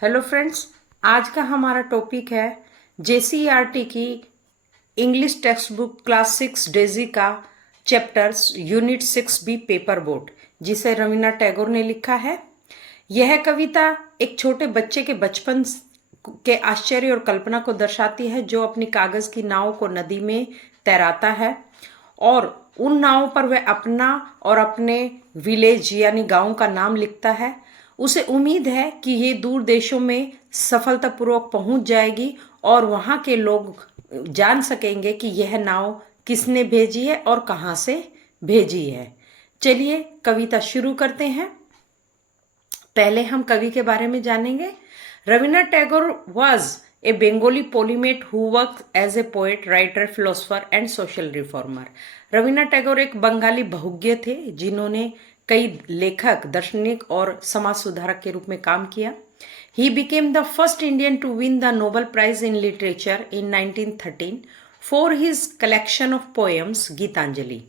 Hello friends, आज का हमारा टॉपिक है जेसीईआरटी की English text book class 6 Daisy का chapters unit 6 B paper boat, जिसे रवीन्द्रनाथ टैगोर ने लिखा है। यह कविता एक छोटे बच्चे के बचपन के आश्चर्य और कल्पना को दर्शाती है, जो अपनी कागज की नाव को नदी में तैराता है और उन नावों पर वह अपना और अपने विलेज यानी गांव का नाम लिखता है। उसे उम्मीद है कि ये दूर देशों में सफलतापूर्वक पहुंच जाएगी और वहां के लोग जान सकेंगे कि यह नाव किसने भेजी है और कहां से भेजी है। चलिए कविता शुरू करते हैं। पहले हम कवि के बारे में जानेंगे। Rabindranath Tagore was a Bengali polymath who work as a poet, writer, philosopher and social reformer. Rabindranath Tagore एक बंगाली बहुज्ञ थे जिन्होंने कई लेखक, दार्शनिक और समाज सुधारक के रूप में काम किया। He became the first Indian to win the Nobel Prize in Literature in 1913 for his collection of poems Geetanjali.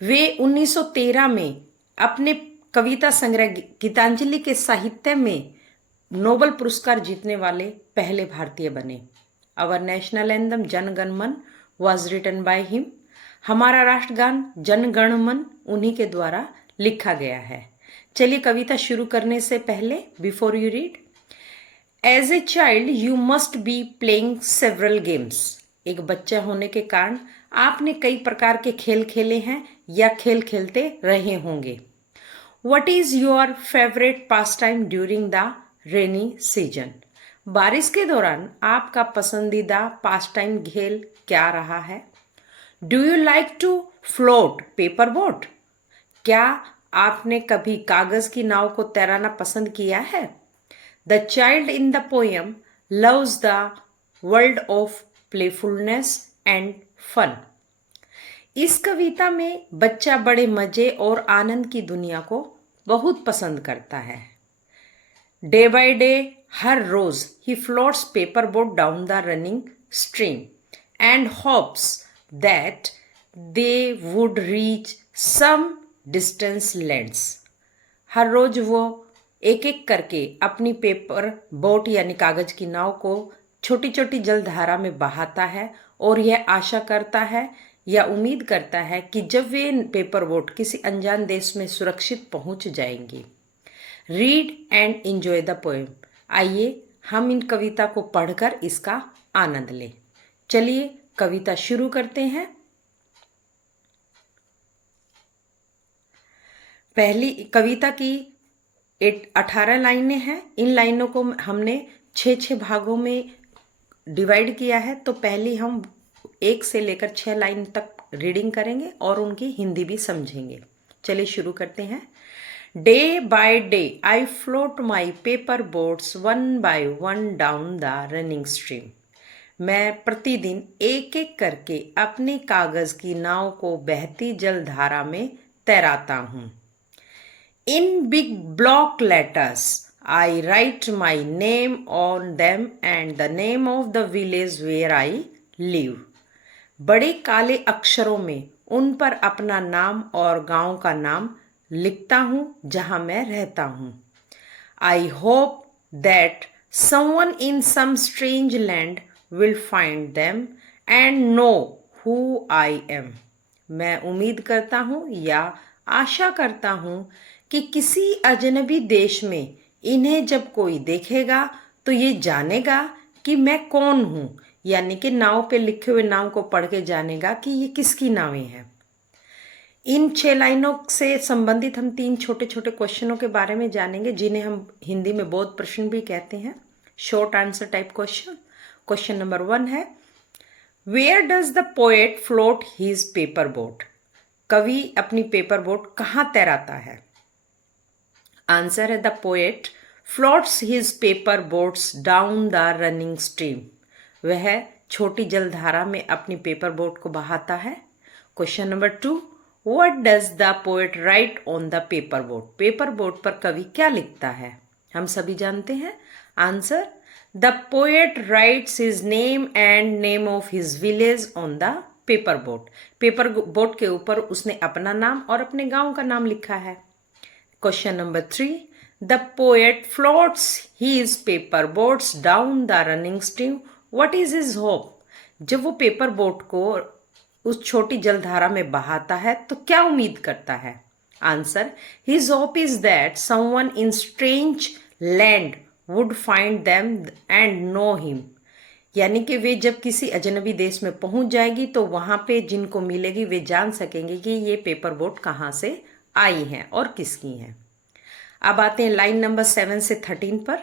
वे 1913 में अपने कविता संग्रह गीतांजलि के साहित्य में नोबेल पुरस्कार जीतने वाले पहले भारतीय बने। Our national anthem Jana Gana मन वॉज रिटन बाय हिम। हमारा राष्ट्रगान जन गण मन उन्हीं के द्वारा लिखा गया है। चलिए कविता शुरू करने से पहले, before you read, as a child you must be playing several games. एक बच्चा होने के कारण आपने कई प्रकार के खेल खेले हैं या खेल खेलते रहे होंगे। What is your favourite pass time during the rainy season. बारिश के दौरान आपका पसंदीदा पास टाइम खेल क्या रहा है। Do you like to float paper boat. क्या आपने कभी कागज की नाव को तैराना पसंद किया है। The child in the poem loves the world of playfulness and fun. इस कविता में बच्चा बड़े मजे और आनंद की दुनिया को बहुत पसंद करता है। डे बाय डे, हर रोज, he floats paper boat down the running stream and hopes that they would reach some distance lands. हर रोज वो एक एक करके अपनी पेपर बोट यानी कागज की नाव को छोटी छोटी जलधारा में बहाता है और यह आशा करता है या उम्मीद करता है कि जब वे पेपर बोट किसी अनजान देश में सुरक्षित पहुंच जाएंगी। Read and enjoy the poem. आइए हम इन कविता को पढ़कर इसका आनंद लें। चलिए कविता शुरू करते हैं। पहली कविता की 18 लाइनें हैं। इन लाइनों को हमने 6 भागों में डिवाइड किया है। तो पहली हम 1 से लेकर 6 लाइन तक रीडिंग करेंगे और उनकी हिंदी भी समझेंगे। चलिए शुरू करते हैं। Day by day I float my paper boats one by one down the running stream. मैं प्रतिदिन एक एक करके अपनी कागज की नाव को बहती जलधारा में तैराता हूँ। In big block letters I write my name on them and the name of the village where I live. बड़े काले अक्षरों में उन पर अपना नाम और गांव का नाम लिखता हूँ जहाँ मैं रहता हूँ। I hope that someone in some strange land will find them and know who I am. मैं उम्मीद करता हूँ या आशा करता हूँ कि किसी अजनबी देश में इन्हें जब कोई देखेगा तो ये जानेगा कि मैं कौन हूँ, यानी कि नाव पे लिखे हुए नाम को पढ़ के जानेगा कि ये किसकी नावें हैं। इन 6 लाइनों से संबंधित हम 3 छोटे छोटे क्वेश्चनों के बारे में जानेंगे, जिन्हें हम हिंदी में बोध प्रश्न भी कहते हैं। Short answer type question. Question number 1 है, where does the poet float his paper boat. कवि अपनी पेपर बोट कहाँ तैराता है। आंसर है, the poet floats his paper boats down the running stream. वह छोटी जलधारा में अपनी पेपर बोट को बहाता है। Question number 2, what does the poet right on the paper boat. Paper boat पर कवि क्या लिखता है। हम सभी जानते हैं। Answer, the poet rights his name and name of his village on the paper boat. Paper boat के ऊपर उसने अपना नाम और अपने गांव का नाम लिखा है। Question number 3, the poet floats his paper boats down the running stream, what is his hope? जब वो पेपर बोट को उस छोटी जलधारा में बहाता है तो क्या उम्मीद करता है? Answer, his hope is that someone in strange land would find them and know him. यानी कि वे जब किसी अजनबी देश में पहुंच जाएगी तो वहां पे जिनको मिलेगी वे जान सकेंगे कि ये पेपर बोट कहाँ से आई हैं और किसकी हैं। अब आते हैं लाइन नंबर 7 से 13 पर।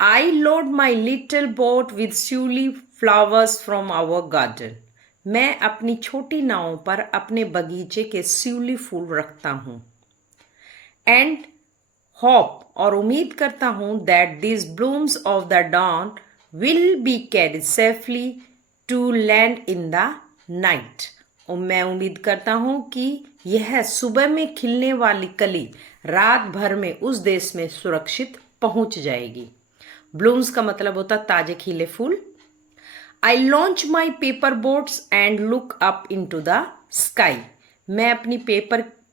I load my little boat with shiuli flowers from our garden. मैं अपनी छोटी नाव पर अपने बगीचे के स्यूली फूल रखता हूँ। एंड होप, और उम्मीद करता हूँ, that this blooms of the dawn will be carried safely to land in the night. और मैं उम्मीद करता हूँ कि यह सुबह में खिलने वाली कली रात भर में उस देश में सुरक्षित पहुंच जाएगी। ब्लूम्स का मतलब होता ताजे खिले फूल। I launch my paper boats and look up into the sky. मैं अपनी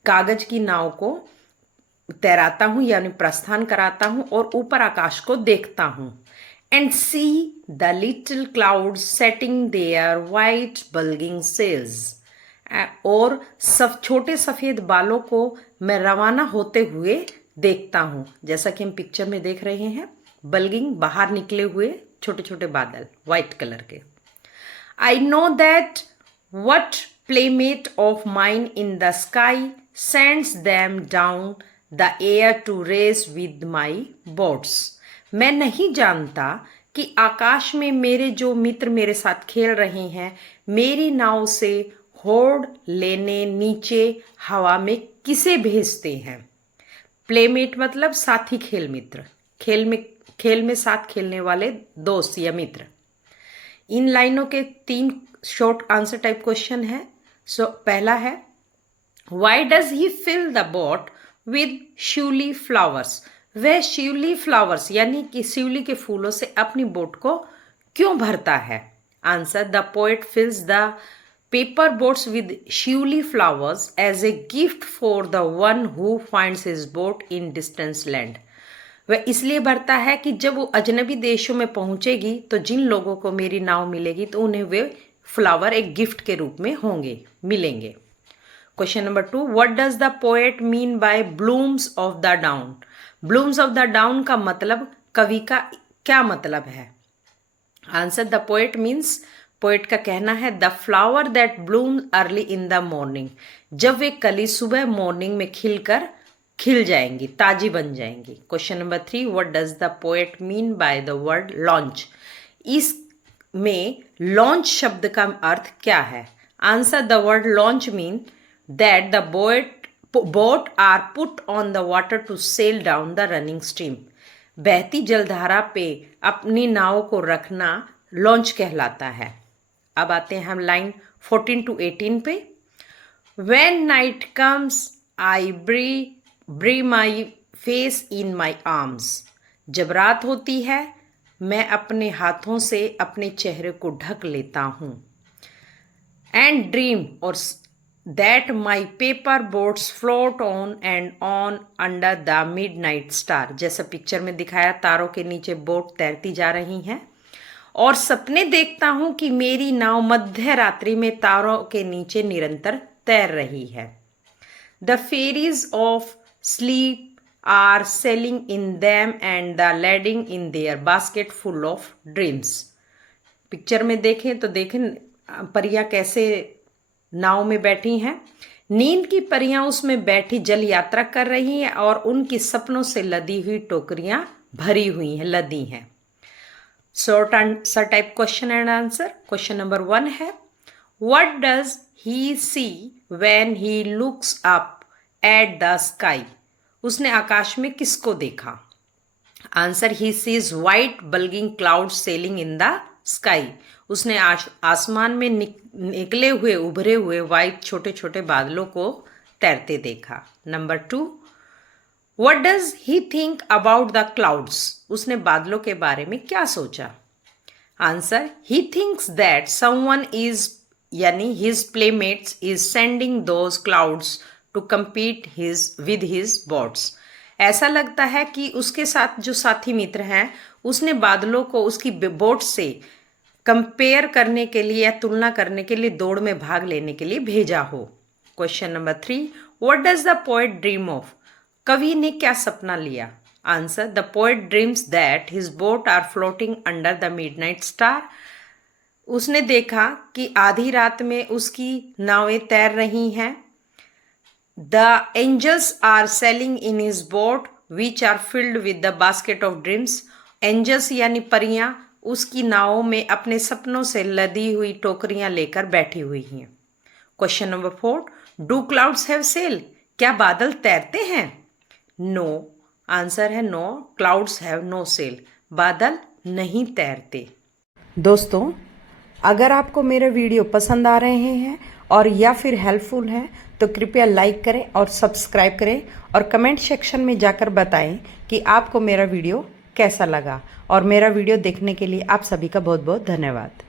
कागज की नाव को तैराता हूँ यानी प्रस्थान कराता हूँ और ऊपर आकाश को देखता हूँ। And see the little clouds setting there white bulging sails. और सब छोटे सफेद बालों को मैं रवाना होते हुए देखता हूँ, जैसा कि हम पिक्चर में देख रहे हैं, बल्गिंग बाहर निकले हुए छोटे छोटे बादल वाइट कलर के। I know that what playmate of mine in the sky sends them down the air to race with my boats. मैं नहीं जानता कि आकाश में मेरे जो मित्र मेरे साथ खेल रहे हैं मेरी नाव से होड़ लेने नीचे हवा में किसे भेजते हैं। प्लेमेट मतलब साथी खेल मित्र, खेल में साथ खेलने वाले दोस्त या मित्र। इन लाइनों के 3 शॉर्ट आंसर टाइप क्वेश्चन है। पहला है, why does he fill the boat with shiuli flowers? वह शिवली फ्लावर्स यानी कि शिवली के फूलों से अपनी बोट को क्यों भरता है? Answer, the poet fills the paper boats with shiuli flowers as a gift for the one who finds his boat in distance land. वह इसलिए भरता है कि जब वो अजनबी देशों में पहुंचेगी तो जिन लोगों को मेरी नाव मिलेगी तो उन्हें वे फ्लावर एक गिफ्ट के रूप में मिलेंगे। Question number 2, what does the poet mean by blooms of the dawn? Blooms of the dawn का मतलब, कवि का क्या मतलब है? Answer, the poet means, poet का कहना है, the flower that bloom early in the morning. जब वे कली सुबह मॉर्निंग में खिल जाएंगी, ताजी बन जाएंगी। Question number 3, what does the poet mean by the word launch? इसमें लॉन्च शब्द का अर्थ क्या है? Answer, the word launch mean that the boat are put on the water to sail down the running stream. बहती जलधारा पे अपनी नाव को रखना लॉन्च कहलाता है। अब आते हैं हम लाइन 14 to 18 पे। When night comes, I bury my face in my arms. जब रात होती है मैं अपने हाथों से अपने चेहरे को ढक लेता हूँ। And dream, और that my paper boats float on and on under the midnight star. जैसा पिक्चर में दिखाया, तारों के नीचे बोट तैरती जा रही हैं और सपने देखता हूं कि मेरी नाव मध्य रात्रि में तारों के नीचे निरंतर तैर रही है। The fairies of sleep are sailing in them and the lading in their basket full of dreams. Picture में देखें तो देखें परियां कैसे नाव में बैठी हैं। नींद की परियां उसमें बैठी जल यात्रा कर रही हैं और उनकी सपनों से लदी हुई टोकरियां भरी हुई हैं, लदी हैं। Short answer type question and answer. Question number 1 है, what does he see when he looks up at the sky? उसने आकाश में किसको देखा? Answer, he sees white bulging cloud selling in the sky. उसने आसमान में निकले हुए उभरे हुए वाइट छोटे छोटे बादलों को तैरते देखा। Number 2, what does he think about the clouds? उसने बादलों के बारे में क्या सोचा? Answer, he thinks that someone is यानी his playmates is sending those clouds to compete with his boats. ऐसा लगता है कि उसके साथ जो साथी मित्र हैं उसने बादलों को उसकी बोट से कंपेयर करने के लिए या तुलना करने के लिए दौड़ में भाग लेने के लिए भेजा हो। Question number 3, what does the poet dream of? कवि ने क्या सपना लिया? Answer, the poet dreams that his boat are floating under the midnight star. उसने देखा कि आधी रात में उसकी नावें तैर रही हैं। The angels are sailing in his boat which are filled with the basket of dreams. Angels यानी परियां उसकी नावों में अपने सपनों से लदी हुई टोकरियां लेकर बैठी हुई हैं। Question number 4, do clouds have sail? क्या बादल तैरते हैं? नो, आंसर है no, clouds have no sail. बादल नहीं तैरते। दोस्तों, अगर आपको मेरे वीडियो पसंद आ रहे हैं और या फिर हेल्पफुल हैं तो कृपया लाइक करें और सब्सक्राइब करें और कमेंट सेक्शन में जाकर बताएं कि आपको मेरा वीडियो कैसा लगा। और मेरा वीडियो देखने के लिए आप सभी का बहुत बहुत धन्यवाद।